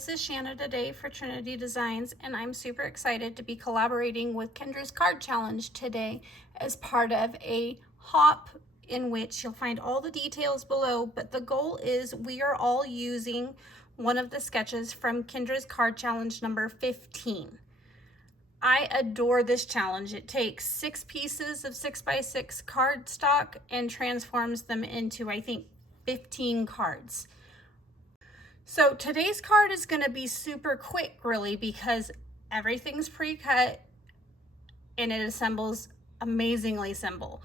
this is Shanna today for Trinity Designs, and I'm super excited to be collaborating with Kendra's card challenge today as part of a hop in which you'll find all the details below, but the goal is we are all using one of the sketches from Kendra's card challenge number 15. I adore this challenge. It takes 6 pieces of 6x6 cardstock and transforms them into, I think, 15 cards. So today's card is going to be super quick, really, because everything's pre-cut and it assembles amazingly simple.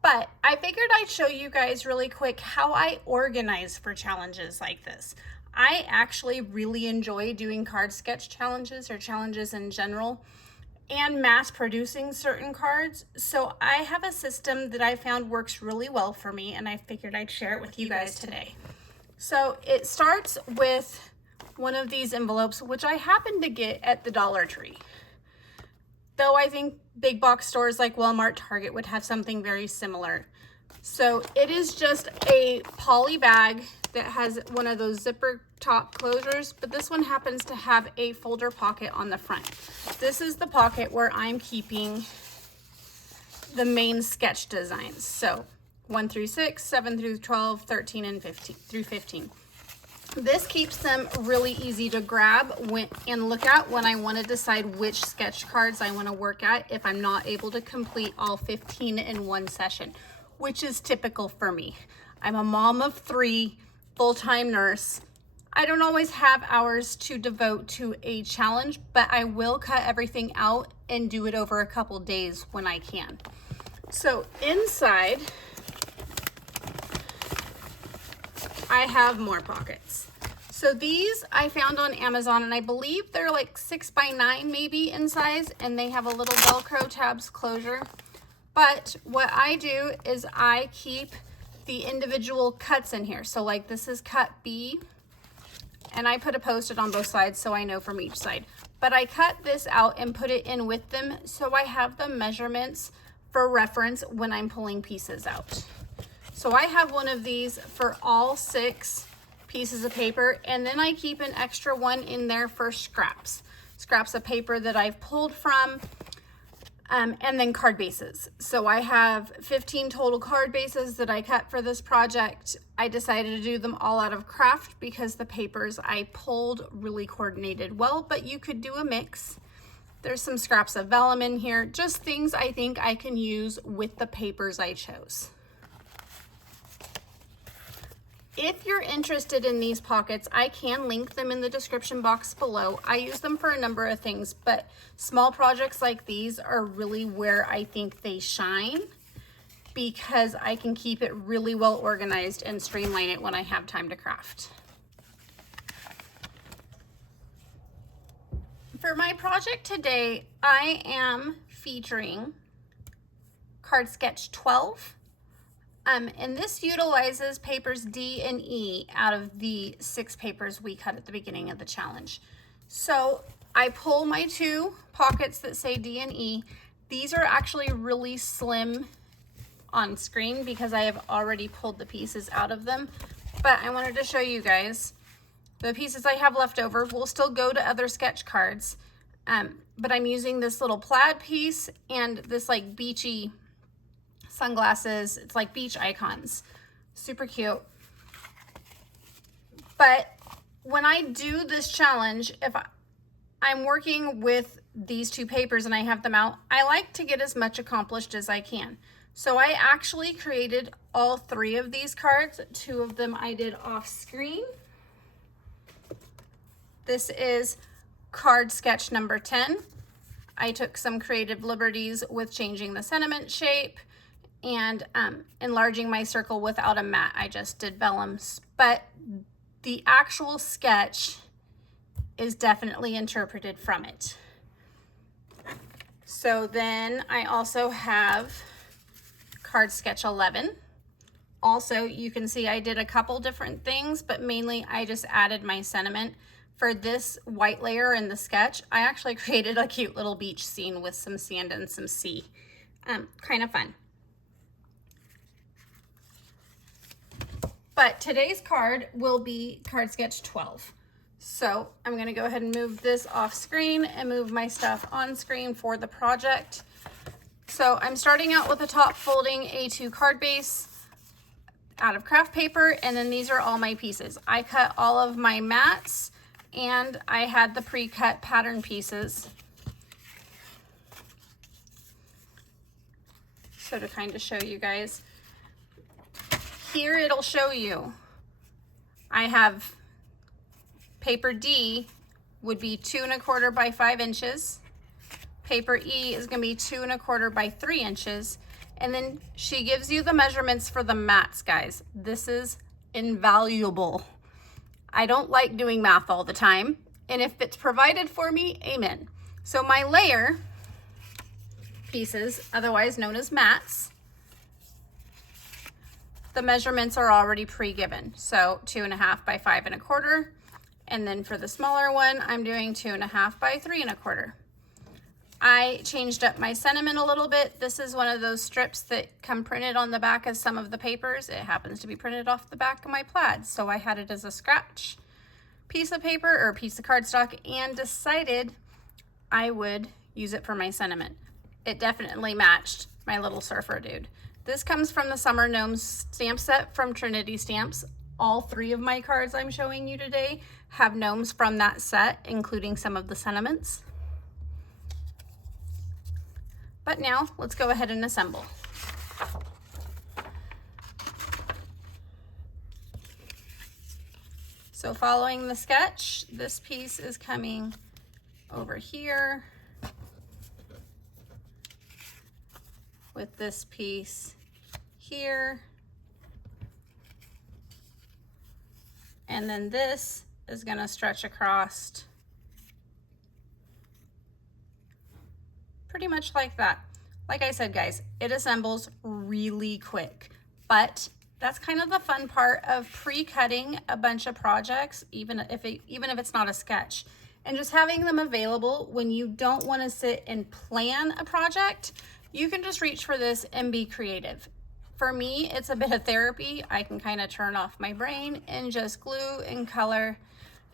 But I figured I'd show you guys really quick how I organize for challenges like this. I actually really enjoy doing card sketch challenges or challenges in general and mass producing certain cards. So I have a system that I found works really well for me, and I figured I'd share it with you guys today. So it starts with one of these envelopes, which I happened to get at the Dollar Tree. Though I think big box stores like Walmart, Target would have something very similar. So it is just a poly bag that has one of those zipper top closures, but this one happens to have a folder pocket on the front. This is the pocket where I'm keeping the main sketch designs. So 1 through 6, 7 through 12, 13, and 15. This keeps them really easy to grab and look at when I want to decide which sketch cards I want to work at if I'm not able to complete all 15 in one session, which is typical for me. I'm a mom of 3, full-time nurse. I don't always have hours to devote to a challenge, but I will cut everything out and do it over a couple days when I can. So inside, I have more pockets. So these I found on Amazon, and I believe they're like 6x9 maybe in size, and they have a little Velcro tabs closure. But what I do is I keep the individual cuts in here. So like this is cut B, and I put a Post-it on both sides so I know from each side. But I cut this out and put it in with them so I have the measurements for reference when I'm pulling pieces out. So I have one of these for all 6 pieces of paper, and then I keep an extra one in there for scraps of paper that I've pulled from, and then card bases. So I have 15 total card bases that I cut for this project. I decided to do them all out of craft because the papers I pulled really coordinated well, but you could do a mix. There's some scraps of vellum in here, just things I think I can use with the papers I chose. If you're interested in these pockets, I can link them in the description box below. I use them for a number of things, but small projects like these are really where I think they shine because I can keep it really well organized and streamline it when I have time to craft. For my project today, I am featuring card sketch 12. And this utilizes papers D and E out of the 6 papers we cut at the beginning of the challenge. So I pull my 2 pockets that say D and E. These are actually really slim on screen because I have already pulled the pieces out of them. But I wanted to show you guys the pieces I have left over will still go to other sketch cards. But I'm using this little plaid piece and this like beachy sunglasses. It's like beach icons. Super cute. But when I do this challenge, if I'm working with these 2 papers and I have them out, I like to get as much accomplished as I can. So I actually created all 3 of these cards. 2 of them I did off screen. This is card sketch number 10. I took some creative liberties with changing the sentiment shape and enlarging my circle without a mat. I just did vellums, but the actual sketch is definitely interpreted from it. So then I also have card sketch 11. Also, you can see I did a couple different things, but mainly I just added my sentiment. For this white layer in the sketch, I actually created a cute little beach scene with some sand and some sea. Kind of fun. But today's card will be card sketch 12. So I'm gonna go ahead and move this off screen and move my stuff on screen for the project. So I'm starting out with a top folding A2 card base out of craft paper, and then these are all my pieces. I cut all of my mats and I had the pre-cut pattern pieces. So to kind of show you guys, here it'll show you, I have paper D would be 2 1/4 by 5 inches. Paper E is gonna be 2 1/4 by 3 inches. And then she gives you the measurements for the mats, guys. This is invaluable. I don't like doing math all the time. And if it's provided for me, amen. So my layer pieces, otherwise known as mats, the measurements are already pre-given. So 2 1/2 by 5 1/4. And then for the smaller one, I'm doing 2 1/2 by 3 1/4. I changed up my sentiment a little bit. This is one of those strips that come printed on the back of some of the papers. It happens to be printed off the back of my plaids. So I had it as a scratch piece of paper or a piece of cardstock and decided I would use it for my sentiment. It definitely matched my little surfer dude. This comes from the Summer Gnomes stamp set from Trinity Stamps. All 3 of my cards I'm showing you today have gnomes from that set, including some of the sentiments. But now let's go ahead and assemble. So following the sketch, this piece is coming over here with this piece here. And then this is gonna stretch across pretty much like that. Like I said, guys, it assembles really quick, but that's kind of the fun part of pre-cutting a bunch of projects, even if it's not a sketch, and just having them available when you don't want to sit and plan a project. You can just reach for this and be creative. For me, it's a bit of therapy. I can kind of turn off my brain and just glue and color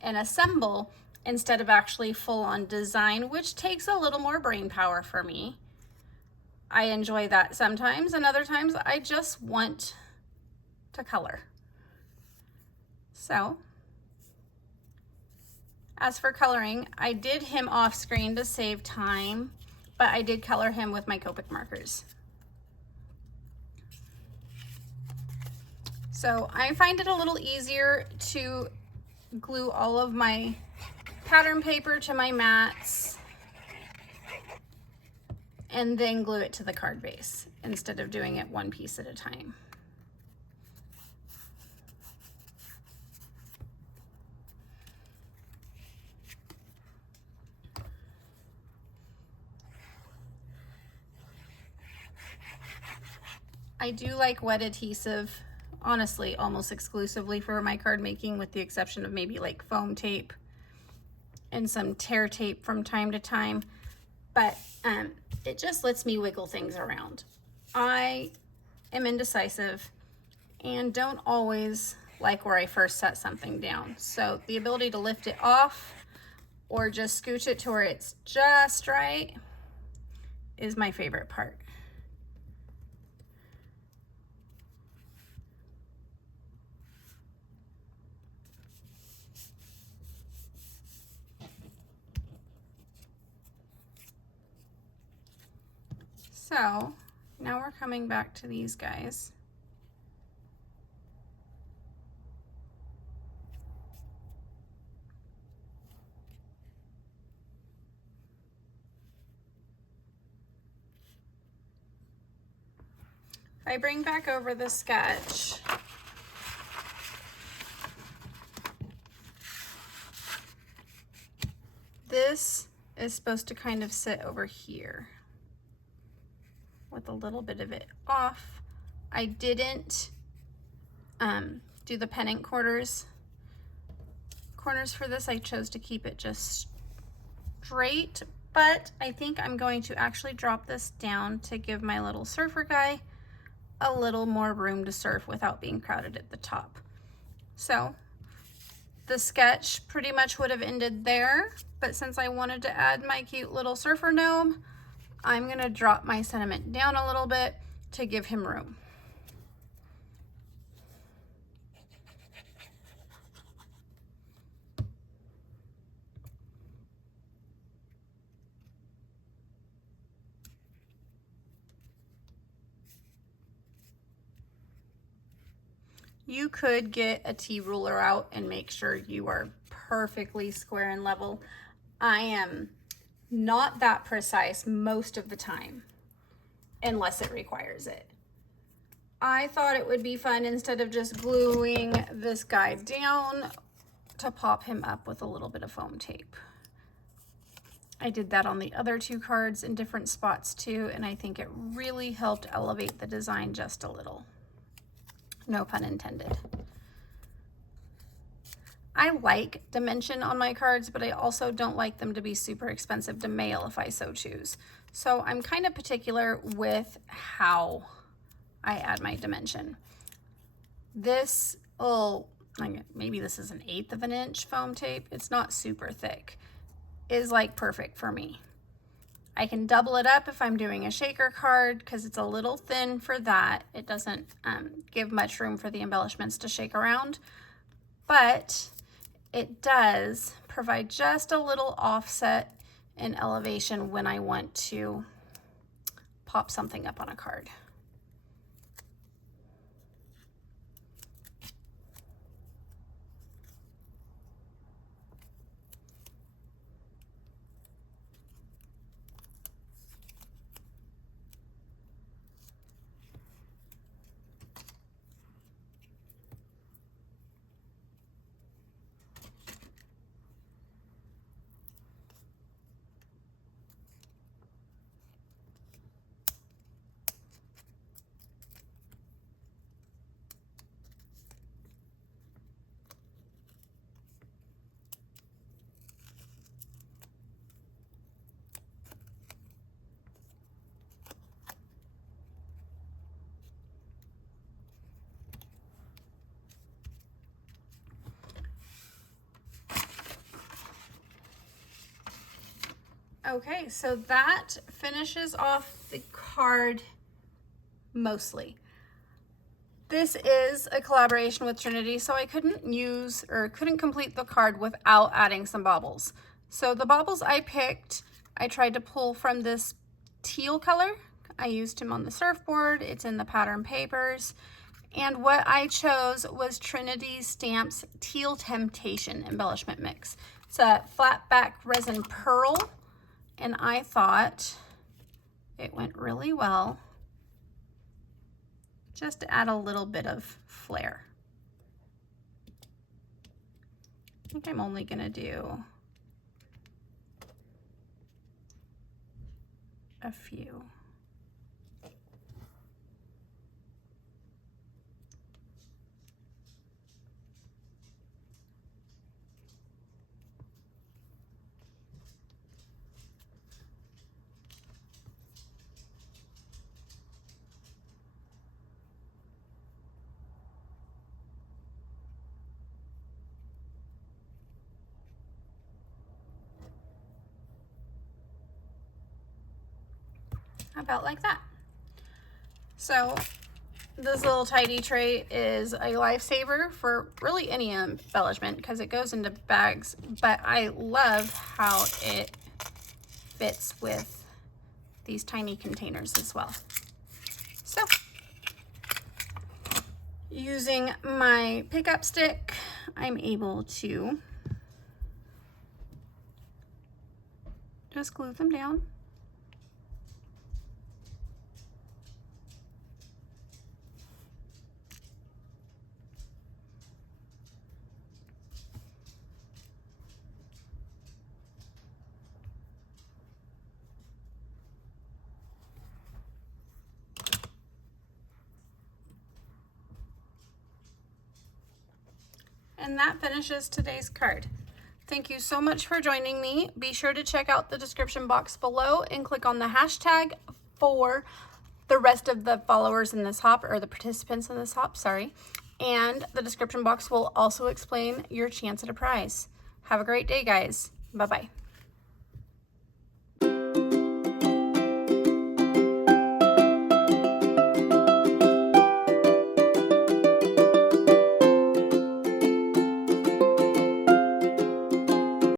and assemble instead of actually full-on design, which takes a little more brain power for me. I enjoy that sometimes, and other times I just want to color. So, as for coloring, I did him off screen to save time, but I did color him with my Copic markers. So I find it a little easier to glue all of my pattern paper to my mats and then glue it to the card base instead of doing it one piece at a time. I do like wet adhesive, honestly, almost exclusively for my card making, with the exception of maybe like foam tape and some tear tape from time to time. But it just lets me wiggle things around. I am indecisive and don't always like where I first set something down. So the ability to lift it off or just scooch it to where it's just right is my favorite part. So now we're coming back to these guys. If I bring back over the sketch, this is supposed to kind of sit over here with a little bit of it off. I didn't do the pennant corners for this. I chose to keep it just straight, but I think I'm going to actually drop this down to give my little surfer guy a little more room to surf without being crowded at the top. So The sketch pretty much would have ended there, but since I wanted to add my cute little surfer gnome, I'm gonna drop my sentiment down a little bit to give him room. You could get a T-ruler out and make sure you are perfectly square and level. I am not that precise most of the time, unless it requires it. I thought it would be fun, instead of just gluing this guy down, to pop him up with a little bit of foam tape. I did that on the other two cards in different spots too, and I think it really helped elevate the design just a little. No pun intended. I like dimension on my cards, but I also don't like them to be super expensive to mail if I so choose. So I'm kind of particular with how I add my dimension. This, maybe this is 1/8 of an inch foam tape. It's not super thick. Is like perfect for me. I can double it up if I'm doing a shaker card because it's a little thin for that. It doesn't give much room for the embellishments to shake around, but it does provide just a little offset and elevation when I want to pop something up on a card. Okay, so that finishes off the card mostly. This is a collaboration with Trinity, so I couldn't complete the card without adding some baubles. So the baubles I picked, I tried to pull from this teal color. I used him on the surfboard. It's in the pattern papers. And what I chose was Trinity Stamps Teal Temptation Embellishment Mix. It's a flat back resin pearl, and I thought it went really well just to add a little bit of flair. I think I'm only gonna do a few. About like that. So this little tidy tray is a lifesaver for really any embellishment because it goes into bags, but I love how it fits with these tiny containers as well. So using my pickup stick, I'm able to just glue them down. And that finishes today's card. Thank you so much for joining me. Be sure to check out the description box below and click on the hashtag for the rest of the followers in this hop, or the participants in this hop, sorry. and the description box will also explain your chance at a prize. Have a great day, guys. Bye-bye.